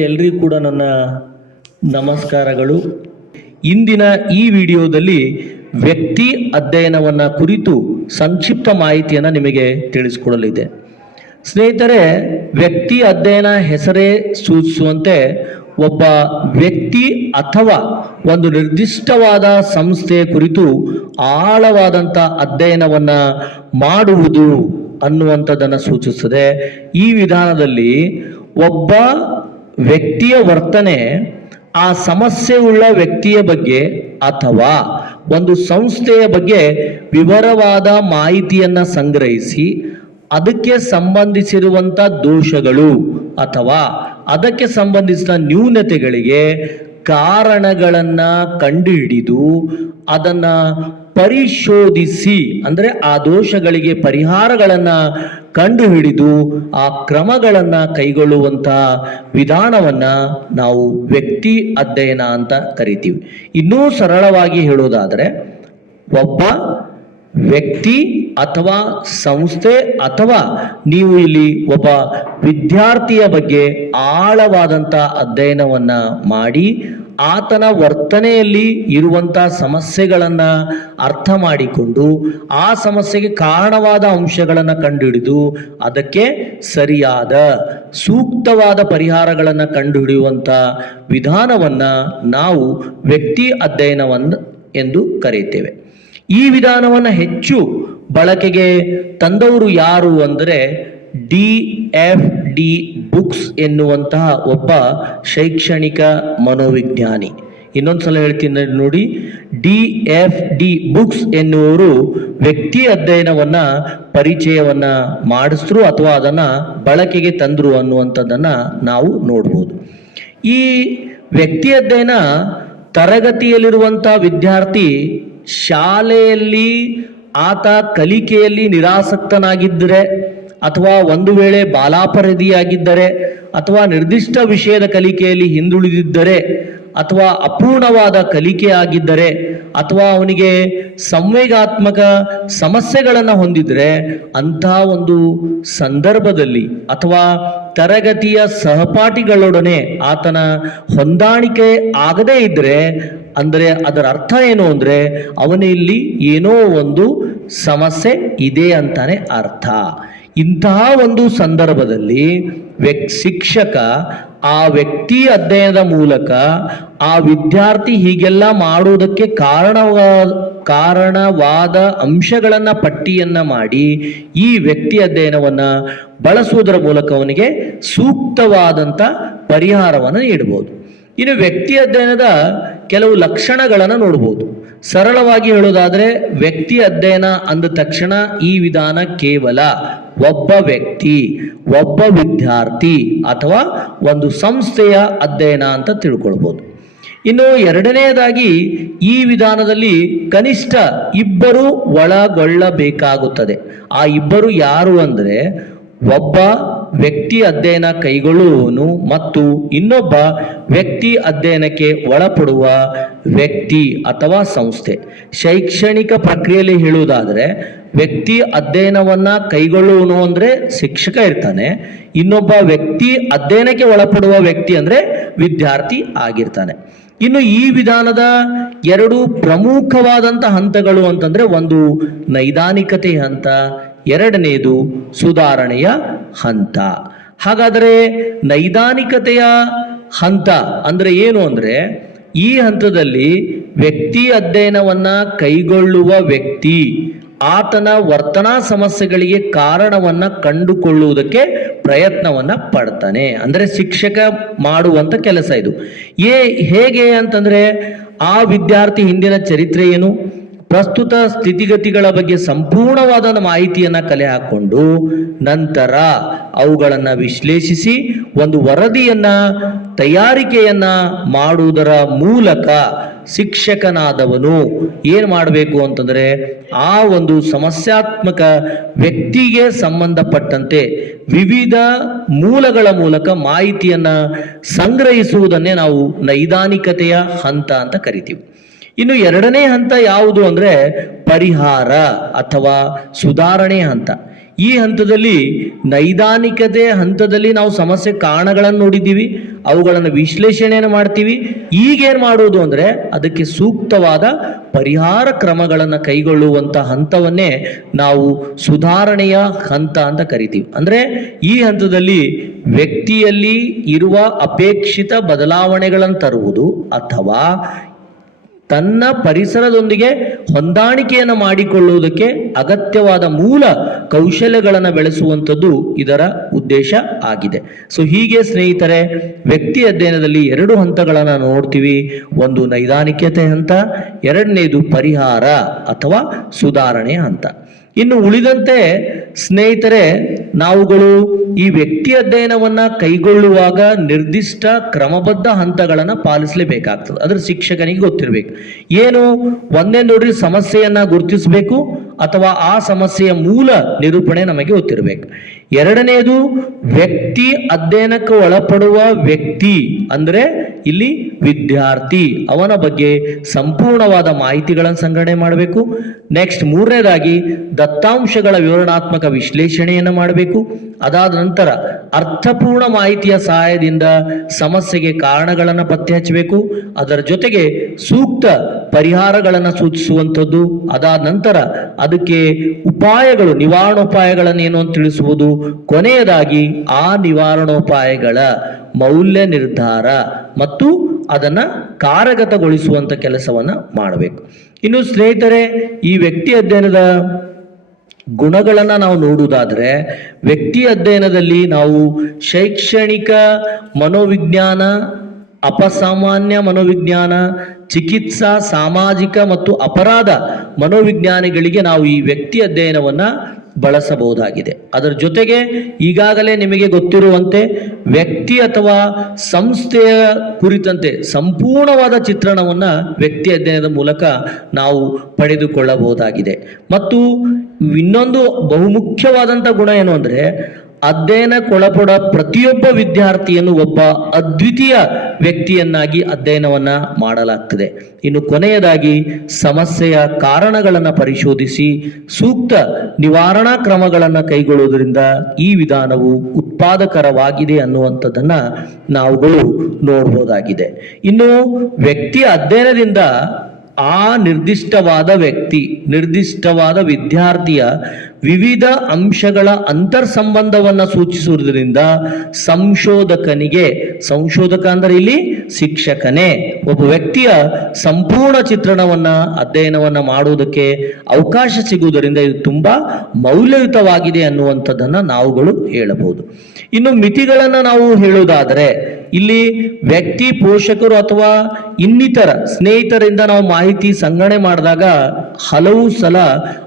ಎಲ್ರಿಗೂ ಕೂಡ ನನ್ನ ನಮಸ್ಕಾರಗಳು. ಇಂದಿನ ಈ ವಿಡಿಯೋದಲ್ಲಿ ವ್ಯಕ್ತಿ ಅಧ್ಯಯನವನ್ನು ಕುರಿತು ಸಂಕ್ಷಿಪ್ತ ಮಾಹಿತಿಯನ್ನು ನಿಮಗೆ ತಿಳಿಸಿಕೊಡಲಿದೆ. ಸ್ನೇಹಿತರೆ, ವ್ಯಕ್ತಿ ಅಧ್ಯಯನ ಹೆಸರೇ ಸೂಚಿಸುವಂತೆ ಒಬ್ಬ ವ್ಯಕ್ತಿ ಅಥವಾ ಒಂದು ನಿರ್ದಿಷ್ಟವಾದ ಸಂಸ್ಥೆಯ ಕುರಿತು ಆಳವಾದಂಥ ಅಧ್ಯಯನವನ್ನು ಮಾಡುವುದು ಅನ್ನುವಂಥದ್ದನ್ನು ಸೂಚಿಸುತ್ತದೆ. ಈ ವಿಧಾನದಲ್ಲಿ ಒಬ್ಬ ವ್ಯಕ್ತಿಯ ವರ್ತನೆ ಆ ಸಮಸ್ಯೆಯುಳ್ಳ ವ್ಯಕ್ತಿಯ ಬಗ್ಗೆ ಅಥವಾ ಒಂದು ಸಂಸ್ಥೆಯ ಬಗ್ಗೆ ವಿವರವಾದ ಮಾಹಿತಿಯನ್ನು ಸಂಗ್ರಹಿಸಿ ಅದಕ್ಕೆ ಸಂಬಂಧಿಸಿರುವಂಥ ದೋಷಗಳು ಅಥವಾ ಅದಕ್ಕೆ ಸಂಬಂಧಿಸಿದ ನ್ಯೂನತೆಗಳಿಗೆ ಕಾರಣಗಳನ್ನು ಕಂಡುಹಿಡಿದು ಅದನ್ನು ಪರಿಶೋಧಿಸಿ, ಅಂದರೆ ಆ ದೋಷಗಳಿಗೆ ಪರಿಹಾರಗಳನ್ನು ಕಂಡುಹಿಡಿದು ಆ ಕ್ರಮಗಳನ್ನು ಕೈಗೊಳ್ಳುವಂತಹ ವಿಧಾನವನ್ನು ನಾವು ವ್ಯಕ್ತಿ ಅಧ್ಯಯನ ಅಂತ ಕರಿತೀವಿ. ಇನ್ನೂ ಸರಳವಾಗಿ ಹೇಳೋದಾದರೆ, ಒಬ್ಬ ವ್ಯಕ್ತಿ ಅಥವಾ ಸಂಸ್ಥೆ ಅಥವಾ ನೀವು ಇಲ್ಲಿ ಒಬ್ಬ ವಿದ್ಯಾರ್ಥಿಯ ಬಗ್ಗೆ ಆಳವಾದಂಥ ಅಧ್ಯಯನವನ್ನು ಮಾಡಿ ಆತನ ವರ್ತನೆಯಲ್ಲಿ ಇರುವಂಥ ಸಮಸ್ಯೆಗಳನ್ನು ಅರ್ಥ ಮಾಡಿಕೊಂಡು ಆ ಸಮಸ್ಯೆಗೆ ಕಾರಣವಾದ ಅಂಶಗಳನ್ನು ಕಂಡುಹಿಡಿದು ಅದಕ್ಕೆ ಸರಿಯಾದ ಸೂಕ್ತವಾದ ಪರಿಹಾರಗಳನ್ನು ಕಂಡುಹಿಡಿಯುವಂಥ ವಿಧಾನವನ್ನು ನಾವು ವ್ಯಕ್ತಿ ಅಧ್ಯಯನವನ್ನು ಎಂದು ಕರೆಯುತ್ತೇವೆ. ಈ ವಿಧಾನವನ್ನು ಹೆಚ್ಚು ಬಳಕೆಗೆ ತಂದವರು ಯಾರು ಅಂದರೆ DFD ಬುಕ್ಸ್ ಎನ್ನುವಂತಹ ಒಬ್ಬ ಶೈಕ್ಷಣಿಕ ಮನೋವಿಜ್ಞಾನಿ. ಇನ್ನೊಂದ್ಸಲ ಹೇಳ್ತೀನಿ ನೋಡಿ, DFD ಬುಕ್ಸ್ ಎನ್ನುವರು ವ್ಯಕ್ತಿ ಅಧ್ಯಯನವನ್ನ ಪರಿಚಯವನ್ನ ಮಾಡಿಸಿದ್ರು ಅಥವಾ ಅದನ್ನ ಬಳಕೆಗೆ ತಂದ್ರು ಅನ್ನುವಂಥದ್ದನ್ನ ನಾವು ನೋಡ್ಬೋದು. ಈ ವ್ಯಕ್ತಿ ಅಧ್ಯಯನ ತರಗತಿಯಲ್ಲಿರುವಂಥ ವಿದ್ಯಾರ್ಥಿ ಶಾಲೆಯಲ್ಲಿ ಆತ ಕಲಿಕೆಯಲ್ಲಿ ನಿರಾಸಕ್ತನಾಗಿದ್ದರೆ ಅಥವಾ ಒಂದು ವೇಳೆ ಬಾಲಾಪರಾಧಿಯಾಗಿದ್ದರೆ ಅಥವಾ ನಿರ್ದಿಷ್ಟ ವಿಷಯದ ಕಲಿಕೆಯಲ್ಲಿ ಹಿಂದುಳಿದಿದ್ದರೆ ಅಥವಾ ಅಪೂರ್ಣವಾದ ಕಲಿಕೆ ಆಗಿದ್ದರೆ ಅಥವಾ ಅವನಿಗೆ ಸಂವೇಗಾತ್ಮಕ ಸಮಸ್ಯೆಗಳನ್ನು ಹೊಂದಿದ್ರೆ ಅಂತಹ ಒಂದು ಸಂದರ್ಭದಲ್ಲಿ ಅಥವಾ ತರಗತಿಯ ಸಹಪಾಠಿಗಳೊಡನೆ ಆತನ ಹೊಂದಾಣಿಕೆ ಆಗದೇ ಇದ್ದರೆ ಅಂದರೆ ಅದರ ಅರ್ಥ ಏನು ಅಂದರೆ ಅವನಲ್ಲಿ ಏನೋ ಒಂದು ಸಮಸ್ಯೆ ಇದೆ ಅಂತಾನೆ ಅರ್ಥ. ಇಂತಹ ಒಂದು ಸಂದರ್ಭದಲ್ಲಿ ಶಿಕ್ಷಕ ಆ ವ್ಯಕ್ತಿ ಅಧ್ಯಯನದ ಮೂಲಕ ಆ ವಿದ್ಯಾರ್ಥಿ ಹೀಗೆಲ್ಲ ಮಾಡುವುದಕ್ಕೆ ಕಾರಣವಾದ ಅಂಶಗಳನ್ನ ಪಟ್ಟಿಯನ್ನ ಮಾಡಿ ಈ ವ್ಯಕ್ತಿ ಅಧ್ಯಯನವನ್ನ ಬಳಸುವುದರ ಮೂಲಕ ಅವನಿಗೆ ಸೂಕ್ತವಾದಂಥ ಪರಿಹಾರವನ್ನು ನೀಡಬಹುದು. ಇನ್ನು ವ್ಯಕ್ತಿ ಅಧ್ಯಯನದ ಕೆಲವು ಲಕ್ಷಣಗಳನ್ನು ನೋಡಬಹುದು. ಸರಳವಾಗಿ ಹೇಳೋದಾದ್ರೆ, ವ್ಯಕ್ತಿ ಅಧ್ಯಯನ ಅಂದ ತಕ್ಷಣ ಈ ವಿಧಾನ ಕೇವಲ ಒಬ್ಬ ವ್ಯಕ್ತಿ, ಒಬ್ಬ ವಿದ್ಯಾರ್ಥಿ ಅಥವಾ ಒಂದು ಸಂಸ್ಥೆಯ ಅಧ್ಯಯನ ಅಂತ ತಿಳ್ಕೊಳ್ಬೋದು. ಇನ್ನು ಎರಡನೆಯದಾಗಿ, ಈ ವಿಧಾನದಲ್ಲಿ ಕನಿಷ್ಠ ಇಬ್ಬರು ಒಳಗೊಳ್ಳಬೇಕಾಗುತ್ತದೆ. ಆ ಇಬ್ಬರು ಯಾರು ಅಂದರೆ ಒಬ್ಬ ವ್ಯಕ್ತಿ ಅಧ್ಯಯನ ಕೈಗೊಳ್ಳುವವನು ಮತ್ತು ಇನ್ನೊಬ್ಬ ವ್ಯಕ್ತಿ ಅಧ್ಯಯನಕ್ಕೆ ಒಳಪಡುವ ವ್ಯಕ್ತಿ ಅಥವಾ ಸಂಸ್ಥೆ. ಶೈಕ್ಷಣಿಕ ಪ್ರಕ್ರಿಯೆಯಲ್ಲಿ ಹೇಳುವುದಾದರೆ, ವ್ಯಕ್ತಿ ಅಧ್ಯಯನವನ್ನ ಕೈಗೊಳ್ಳುವನು ಅಂದ್ರೆ ಶಿಕ್ಷಕ ಇರ್ತಾನೆ, ಇನ್ನೊಬ್ಬ ವ್ಯಕ್ತಿ ಅಧ್ಯಯನಕ್ಕೆ ಒಳಪಡುವ ವ್ಯಕ್ತಿ ಅಂದ್ರೆ ವಿದ್ಯಾರ್ಥಿ ಆಗಿರ್ತಾನೆ. ಇನ್ನು ಈ ವಿಧಾನದ ಎರಡು ಪ್ರಮುಖವಾದಂಥ ಹಂತಗಳು ಅಂತಂದ್ರೆ, ಒಂದು ನೈದಾನಿಕತೆಯ ಹಂತ, ಎರಡನೆಯದು ಸುಧಾರಣೆಯ ಹಂತ. ಹಾಗಾದರೆ ನೈದಾನಿಕತೆಯ ಹಂತ ಅಂದ್ರೆ ಏನು ಅಂದ್ರೆ, ಈ ಹಂತದಲ್ಲಿ ವ್ಯಕ್ತಿ ಅಧ್ಯಯನವನ್ನ ಕೈಗೊಳ್ಳುವ ವ್ಯಕ್ತಿ ಆತನ ವರ್ತನಾ ಸಮಸ್ಯೆಗಳಿಗೆ ಕಾರಣವನ್ನ ಕಂಡುಕೊಳ್ಳುವುದಕ್ಕೆ ಪ್ರಯತ್ನವನ್ನ ಪಡ್ತಾನೆ. ಅಂದ್ರೆ ಶಿಕ್ಷಕ ಮಾಡುವಂತ ಕೆಲಸ ಇದು. ಹೇಗೆ ಅಂತಂದ್ರೆ, ಆ ವಿದ್ಯಾರ್ಥಿ ಹಿಂದಿನ ಚರಿತ್ರೆ ಏನು, ಪ್ರಸ್ತುತ ಸ್ಥಿತಿಗತಿಗಳ ಬಗ್ಗೆ ಸಂಪೂರ್ಣವಾದ ಮಾಹಿತಿಯನ್ನ ಕಲೆ ಹಾಕೊಂಡು ನಂತರ ಅವುಗಳನ್ನು ವಿಶ್ಲೇಷಿಸಿ ಒಂದು ವರದಿಯನ್ನ ತಯಾರಿಕೆಯನ್ನ ಮಾಡುವುದರ ಮೂಲಕ ಶಿಕ್ಷಕನಾದವನು ಏನು ಮಾಡಬೇಕು ಅಂತಂದ್ರೆ, ಆ ಒಂದು ಸಮಸ್ಯಾತ್ಮಕ ವ್ಯಕ್ತಿಗೆ ಸಂಬಂಧಪಟ್ಟಂತೆ ವಿವಿಧ ಮೂಲಗಳ ಮೂಲಕ ಮಾಹಿತಿಯನ್ನ ಸಂಗ್ರಹಿಸುವುದನ್ನೇ ನಾವು ನೈದಾನಿಕತೆಯ ಹಂತ ಅಂತ ಕರಿತೀವಿ. ಇನ್ನು ಎರಡನೇ ಹಂತ ಯಾವುದು ಅಂದ್ರೆ ಪರಿಹಾರ ಅಥವಾ ಸುಧಾರಣೆ ಹಂತ. ಈ ಹಂತದಲ್ಲಿ ನೈದಾನಿಕತೆ ಹಂತದಲ್ಲಿ ನಾವು ಸಮಸ್ಯೆ ಕಾರಣಗಳನ್ನು ನೋಡಿದ್ದೀವಿ, ಅವುಗಳನ್ನು ವಿಶ್ಲೇಷಣೆಯನ್ನು ಮಾಡ್ತೀವಿ. ಈಗೇನು ಮಾಡುವುದು ಅಂದರೆ ಅದಕ್ಕೆ ಸೂಕ್ತವಾದ ಪರಿಹಾರ ಕ್ರಮಗಳನ್ನು ಕೈಗೊಳ್ಳುವಂಥ ಹಂತವನ್ನೇ ನಾವು ಸುಧಾರಣೆಯ ಹಂತ ಅಂತ ಕರಿತೀವಿ. ಅಂದರೆ ಈ ಹಂತದಲ್ಲಿ ವ್ಯಕ್ತಿಯಲ್ಲಿ ಇರುವ ಅಪೇಕ್ಷಿತ ಬದಲಾವಣೆಗಳನ್ನು ತರುವುದು ಅಥವಾ ತನ್ನ ಪರಿಸರದೊಂದಿಗೆ ಹೊಂದಾಣಿಕೆಯನ್ನು ಮಾಡಿಕೊಳ್ಳುವುದಕ್ಕೆ ಅಗತ್ಯವಾದ ಮೂಲ ಕೌಶಲ್ಯಗಳನ್ನು ಬೆಳೆಸುವಂಥದ್ದು ಇದರ ಉದ್ದೇಶ ಆಗಿದೆ. ಸೊ ಹೀಗೆ ಸ್ನೇಹಿತರೆ, ವ್ಯಕ್ತಿ ಅಧ್ಯಯನದಲ್ಲಿ 2 ಹಂತಗಳನ್ನು ನೋಡ್ತೀವಿ. ಒಂದು ನೈದಾನಿಕತೆ ಹಂತ, ಎರಡನೇದು ಪರಿಹಾರ ಅಥವಾ ಸುಧಾರಣೆಯ ಹಂತ. ಇನ್ನು ಉಳಿದಂತೆ ಸ್ನೇಹಿತರೆ, ನಾವುಗಳು ಈ ವ್ಯಕ್ತಿ ಅಧ್ಯಯನವನ್ನ ಕೈಗೊಳ್ಳುವಾಗ ನಿರ್ದಿಷ್ಟ ಕ್ರಮಬದ್ಧ ಹಂತಗಳನ್ನು ಪಾಲಿಸಲೇಬೇಕಾಗ್ತದೆ. ಅದ್ರ ಶಿಕ್ಷಕನಿಗೆ ಗೊತ್ತಿರಬೇಕು. ಏನು ಒಂದೇ ನೋಡ್ರಿ, ಸಮಸ್ಯೆಯನ್ನ ಗುರುತಿಸಬೇಕು ಅಥವಾ ಆ ಸಮಸ್ಯೆಯ ಮೂಲ ನಿರೂಪಣೆ ನಮಗೆ ಗೊತ್ತಿರಬೇಕು. ಎರಡನೇದು, ವ್ಯಕ್ತಿ ಅಧ್ಯಯನಕ್ಕೆ ಒಳಪಡುವ ವ್ಯಕ್ತಿ ಅಂದ್ರೆ ಇಲ್ಲಿ ವಿದ್ಯಾರ್ಥಿ, ಅವನ ಬಗ್ಗೆ ಸಂಪೂರ್ಣವಾದ ಮಾಹಿತಿಗಳನ್ನು ಸಂಗ್ರಹಣೆ ಮಾಡಬೇಕು. ನೆಕ್ಸ್ಟ್ ಮೂರನೇದಾಗಿ ದತ್ತಾಂಶಗಳ ವಿವರಣಾತ್ಮಕ ವಿಶ್ಲೇಷಣೆಯನ್ನು ಮಾಡಬೇಕು. ಅದಾದ ನಂತರ ಅರ್ಥಪೂರ್ಣ ಮಾಹಿತಿಯ ಸಹಾಯದಿಂದ ಸಮಸ್ಯೆಗೆ ಕಾರಣಗಳನ್ನು ಪತ್ತೆ ಹಚ್ಚಬೇಕು. ಅದರ ಜೊತೆಗೆ ಸೂಕ್ತ ಪರಿಹಾರಗಳನ್ನು ಸೂಚಿಸುವಂಥದ್ದು. ಅದಾದ ನಂತರ ಅದಕ್ಕೆ ಉಪಾಯಗಳು, ನಿವಾರಣೋಪಾಯಗಳನ್ನು ಏನು ಅಂತ ತಿಳಿಸುವುದು. ಕೊನೆಯದಾಗಿ ಆ ನಿವಾರಣೋಪಾಯಗಳ ಮೌಲ್ಯ ನಿರ್ಧಾರ ಮತ್ತು ಅದನ್ನ ಕಾರ್ಯಗತಗೊಳಿಸುವಂತ ಕೆಲಸವನ್ನ ಮಾಡಬೇಕು. ಇನ್ನು ಸ್ನೇಹಿತರೆ, ಈ ವ್ಯಕ್ತಿ ಅಧ್ಯಯನದ ಗುಣಗಳನ್ನು ನಾವು ನೋಡುವುದಾದರೆ, ವ್ಯಕ್ತಿ ಅಧ್ಯಯನದಲ್ಲಿ ನಾವು ಶೈಕ್ಷಣಿಕ ಮನೋವಿಜ್ಞಾನ, ಅಪಸಾಮಾನ್ಯ ಮನೋವಿಜ್ಞಾನ, ಚಿಕಿತ್ಸಾ, ಸಾಮಾಜಿಕ ಮತ್ತು ಅಪರಾಧ ಮನೋವಿಜ್ಞಾನಿಗಳಿಗೆ ನಾವು ಈ ವ್ಯಕ್ತಿ ಅಧ್ಯಯನವನ್ನ ಬಳಸಬಹುದಾಗಿದೆ. ಅದರ ಜೊತೆಗೆ ಈಗಾಗಲೇ ನಿಮಗೆ ಗೊತ್ತಿರುವಂತೆ ವ್ಯಕ್ತಿ ಅಥವಾ ಸಂಸ್ಥೆಯ ಕುರಿತಂತೆ ಸಂಪೂರ್ಣವಾದ ಚಿತ್ರಣವನ್ನ ವ್ಯಕ್ತಿ ಅಧ್ಯಯನದ ಮೂಲಕ ನಾವು ಪಡೆದುಕೊಳ್ಳಬಹುದಾಗಿದೆ. ಮತ್ತು ಇನ್ನೊಂದು ಬಹುಮುಖ್ಯವಾದಂಥ ಗುಣ ಏನು ಅಂದರೆ, ಅಧ್ಯಯನಕ್ಕೊಳಪಡ ಪ್ರತಿಯೊಬ್ಬ ವಿದ್ಯಾರ್ಥಿಯನ್ನು ಒಬ್ಬ ಅದ್ವಿತೀಯ ವ್ಯಕ್ತಿಯನ್ನಾಗಿ ಅಧ್ಯಯನವನ್ನ ಮಾಡಲಾಗ್ತದೆ. ಇನ್ನು ಕೊನೆಯದಾಗಿ ಸಮಸ್ಯೆಯ ಕಾರಣಗಳನ್ನು ಪರಿಶೋಧಿಸಿ ಸೂಕ್ತ ನಿವಾರಣಾ ಕ್ರಮಗಳನ್ನು ಕೈಗೊಳ್ಳುವುದರಿಂದ ಈ ವಿಧಾನವು ಉತ್ಪಾದಕರವಾಗಿದೆ ಅನ್ನುವಂಥದ್ದನ್ನ ನಾವುಗಳು ನೋಡಬಹುದಾಗಿದೆ. ಇನ್ನು ವ್ಯಕ್ತಿಯ ಅಧ್ಯಯನದಿಂದ ಆ ನಿರ್ದಿಷ್ಟವಾದ ವಿದ್ಯಾರ್ಥಿಯ ವಿವಿಧ ಅಂಶಗಳ ಅಂತರ್ಸಂಬಂಧವನ್ನು ಸೂಚಿಸುವುದರಿಂದ ಸಂಶೋಧಕ ಅಂದ್ರೆ ಇಲ್ಲಿ ಶಿಕ್ಷಕನೇ, ಒಬ್ಬ ವ್ಯಕ್ತಿಯ ಸಂಪೂರ್ಣ ಚಿತ್ರಣವನ್ನ ಅಧ್ಯಯನವನ್ನ ಮಾಡುವುದಕ್ಕೆ ಅವಕಾಶ ಸಿಗುವುದರಿಂದ ಇದು ತುಂಬಾ ಮೌಲ್ಯಯುತವಾಗಿದೆ ಅನ್ನುವಂಥದ್ದನ್ನ ನಾವುಗಳು ಹೇಳಬಹುದು. ಇನ್ನು ಮಿತಿಗಳನ್ನ ನಾವು ಹೇಳುವುದಾದರೆ, ಇಲ್ಲಿ ವ್ಯಕ್ತಿ, ಪೋಷಕರು ಅಥವಾ ಇನ್ನಿತರ ಸ್ನೇಹಿತರಿಂದ ನಾವು ಮಾಹಿತಿ ಸಂಗ್ರಹಣೆ ಮಾಡಿದಾಗ ಹಲವು ಸಲ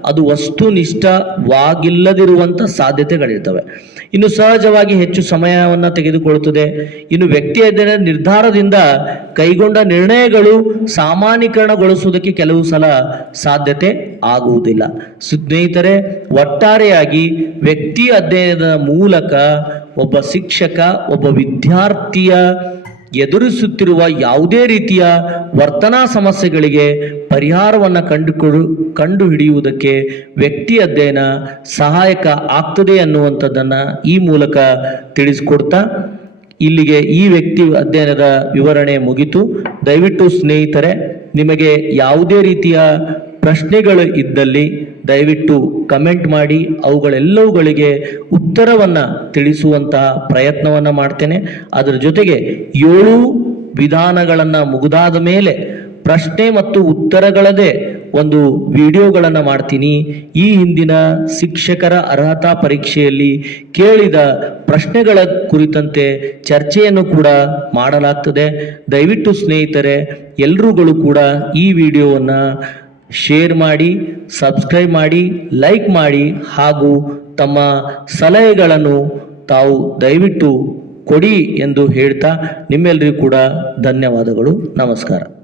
ಅದು ವಸ್ತುನಿಷ್ಠವಾಗಿಲ್ಲದಿರುವಂತ ಸಾಧ್ಯತೆಗಳಿರ್ತವೆ. ಇನ್ನು ಸಹಜವಾಗಿ ಹೆಚ್ಚು ಸಮಯವನ್ನು ತೆಗೆದುಕೊಳ್ಳುತ್ತದೆ. ಇನ್ನು ವ್ಯಕ್ತಿ ಅಧ್ಯಯನ ನಿರ್ಧಾರದಿಂದ ಕೈಗೊಂಡ ನಿರ್ಣಯಗಳು ಸಾಮಾನ್ಯೀಕರಣಗೊಳಿಸುವುದಕ್ಕೆ ಕೆಲವು ಸಲ ಸಾಧ್ಯತೆ ಆಗುವುದಿಲ್ಲ. ಸ್ನೇಹಿತರೆ, ಒಟ್ಟಾರೆಯಾಗಿ ವ್ಯಕ್ತಿ ಅಧ್ಯಯನದ ಮೂಲಕ ಒಬ್ಬ ಶಿಕ್ಷಕ ಒಬ್ಬ ವಿದ್ಯಾರ್ಥಿಯ ಎದುರಿಸುತ್ತಿರುವ ಯಾವುದೇ ರೀತಿಯ ವರ್ತನಾ ಸಮಸ್ಯೆಗಳಿಗೆ ಪರಿಹಾರವನ್ನು ಕಂಡುಹಿಡಿಯುವುದಕ್ಕೆ ವ್ಯಕ್ತಿ ಅಧ್ಯಯನ ಸಹಾಯಕ ಆಗ್ತದೆ ಅನ್ನುವಂಥದ್ದನ್ನು ಈ ಮೂಲಕ ತಿಳಿಸಿಕೊಡ್ತಾ ಇಲ್ಲಿಗೆ ಈ ವ್ಯಕ್ತಿ ಅಧ್ಯಯನದ ವಿವರಣೆ ಮುಗಿತು. ದಯವಿಟ್ಟು ಸ್ನೇಹಿತರೆ, ನಿಮಗೆ ಯಾವುದೇ ರೀತಿಯ ಪ್ರಶ್ನೆಗಳು ಇದ್ದಲ್ಲಿ ದಯವಿಟ್ಟು ಕಮೆಂಟ್ ಮಾಡಿ, ಅವುಗಳೆಲ್ಲವುಗಳಿಗೆ ಉತ್ತರವನ್ನು ತಿಳಿಸುವಂತಹ ಪ್ರಯತ್ನವನ್ನು ಮಾಡ್ತೇನೆ. ಅದರ ಜೊತೆಗೆ 7 ವಿಧಾನಗಳನ್ನು ಮುಗಿದಾದ ಮೇಲೆ ಪ್ರಶ್ನೆ ಮತ್ತು ಉತ್ತರಗಳದೇ ಒಂದು ವಿಡಿಯೋಗಳನ್ನು ಮಾಡ್ತೀನಿ. ಈ ಹಿಂದಿನ ಶಿಕ್ಷಕರ ಅರ್ಹತಾ ಪರೀಕ್ಷೆಯಲ್ಲಿ ಕೇಳಿದ ಪ್ರಶ್ನೆಗಳ ಕುರಿತಂತೆ ಚರ್ಚೆಯನ್ನು ಕೂಡ ಮಾಡಲಾಗ್ತದೆ. ದಯವಿಟ್ಟು ಸ್ನೇಹಿತರೆ, ಎಲ್ಲರುಗಳು ಕೂಡ ಈ ವಿಡಿಯೋವನ್ನು ಶೇರ್ ಮಾಡಿ, ಸಬ್ಸ್ಕ್ರೈಬ್ ಮಾಡಿ, ಲೈಕ್ ಮಾಡಿ ಹಾಗೂ ತಮ್ಮ ಸಲಹೆಗಳನ್ನು ತಾವು ದಯವಿಟ್ಟು ಕೊಡಿ ಎಂದು ಹೇಳ್ತಾ ನಿಮ್ಮೆಲ್ಲರಿಗೂ ಕೂಡ ಧನ್ಯವಾದಗಳು. ನಮಸ್ಕಾರ.